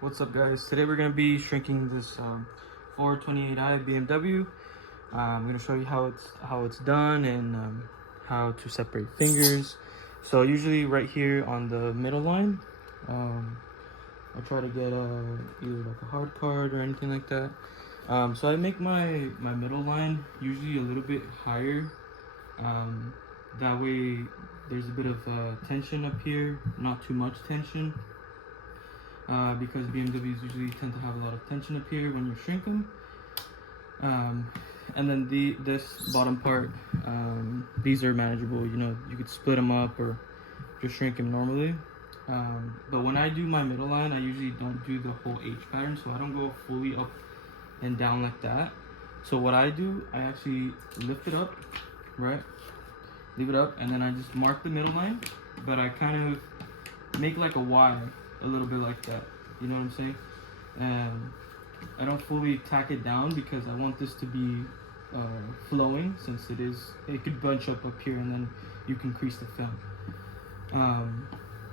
What's up, guys? Today we're going to be shrinking this 428i BMW. I'm going to show you how it's done and how to separate fingers. So usually right here on the middle line, I try to get either like a hard card or anything like that. So I make my middle line usually a little bit higher. That way there's a bit of tension up here, not too much tension. Because BMWs usually tend to have a lot of tension up here when you shrink them. And then this bottom part, these are manageable. You know, you could split them up or just shrink them normally. But when I do my middle line, I usually don't do the whole H pattern, so I don't go fully up and down like that. So what I do, I actually lift it up, right? Leave it up, and then I just mark the middle line, but I kind of make like a Y, a little bit like that. You know what I'm saying? And I don't fully tack it down because I want this to be flowing, since it could bunch up here and then you can crease the film.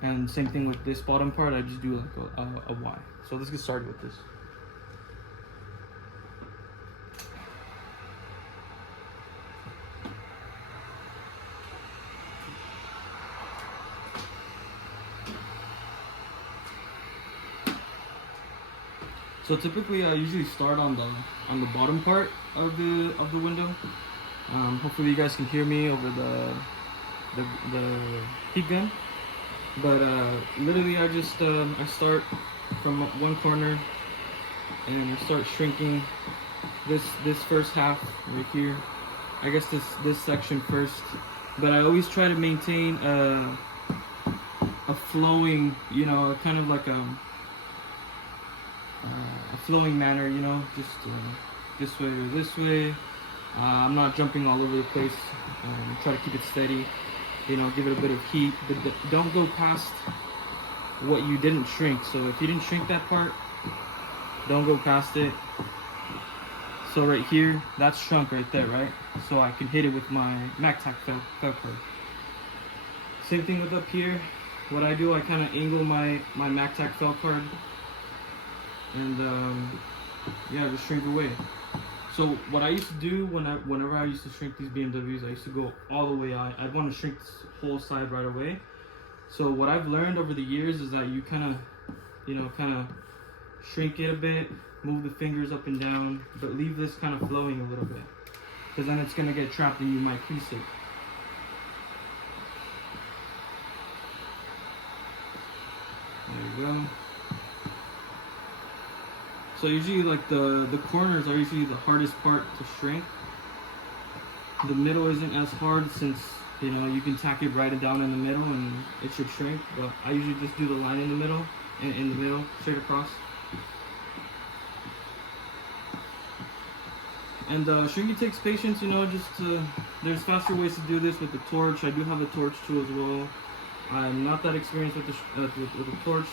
And same thing with this bottom part, I just do like a Y. So let's get started with this. So typically I usually start on the bottom part of the window. Hopefully you guys can hear me over the heat gun. But literally I just I start from one corner and I start shrinking this first half right here. I guess this section first. But I always try to maintain a flowing, you know, kind of like a flowing manner, you know, just this way or this way. I'm not jumping all over the place. Try to keep it steady, you know, give it a bit of heat, but don't go past what you didn't shrink. So if you didn't shrink that part, don't go past it. So right here, that's shrunk right there, right? So I can hit it with my MacTac felt card. Same thing with up here. What I do, I kind of angle my MacTac felt card and yeah, just shrink away. So what I used to do whenever I used to shrink these BMWs, I used to go all the way out. I'd want to shrink this whole side right away. So what I've learned over the years is that you kind of shrink it a bit, move the fingers up and down, but leave this kind of flowing a little bit, because then it's gonna get trapped and you might crease it. There you go. So usually like the corners are usually the hardest part to shrink. The middle isn't as hard, since, you know, you can tack it right down in the middle and it should shrink, but I usually just do the line in the middle, straight across. And shrinking takes patience, you know, there's faster ways to do this with the torch. I do have a torch too as well. I'm not that experienced with the torch,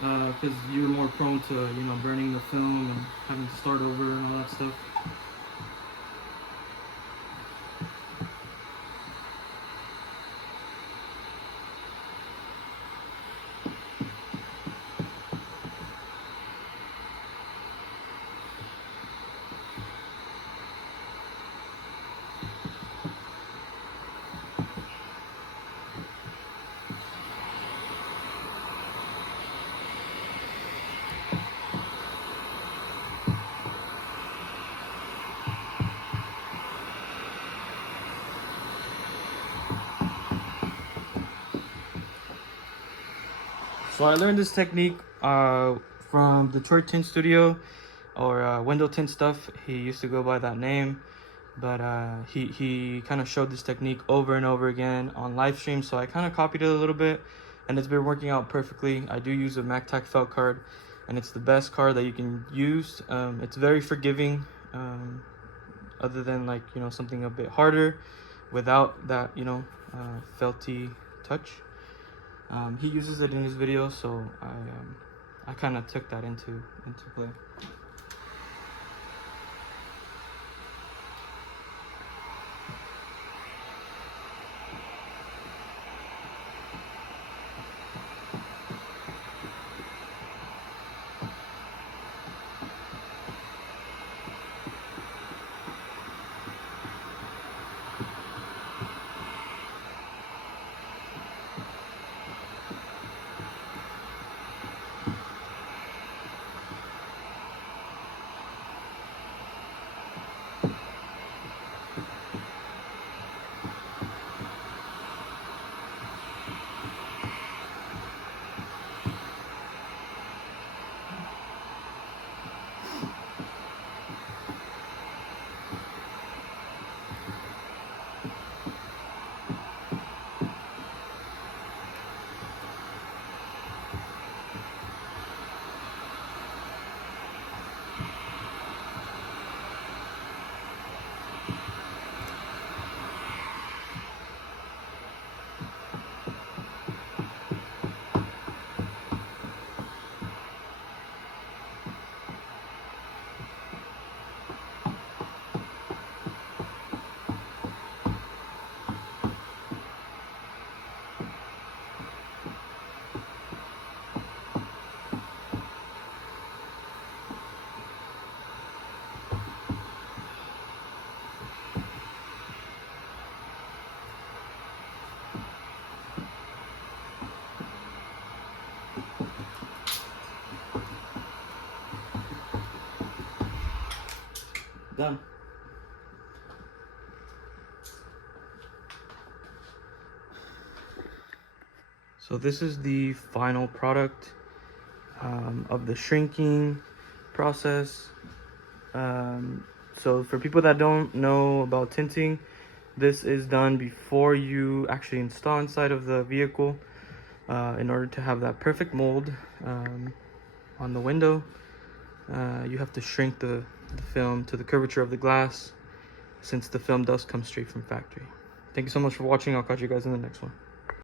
because you're more prone to, you know, burning the film and having to start over and all that stuff. So I learned this technique from Detroit Tint Studio, or Window Tint Stuff. He used to go by that name, but he kind of showed this technique over and over again on live stream. So I kind of copied it a little bit, and it's been working out perfectly. I do use a MacTac felt card, and it's the best card that you can use. It's very forgiving, other than, like, you know, something a bit harder without that, you know, felty touch. He uses it in his video, so I kind of took that into play. done. So this is the final product of the shrinking process. So for people that don't know about tinting, this is done before you actually install inside of the vehicle in order to have that perfect mold on the window. You have to shrink the film to the curvature of the glass, since the film does come straight from factory. Thank you so much for watching. I'll catch you guys in the next one.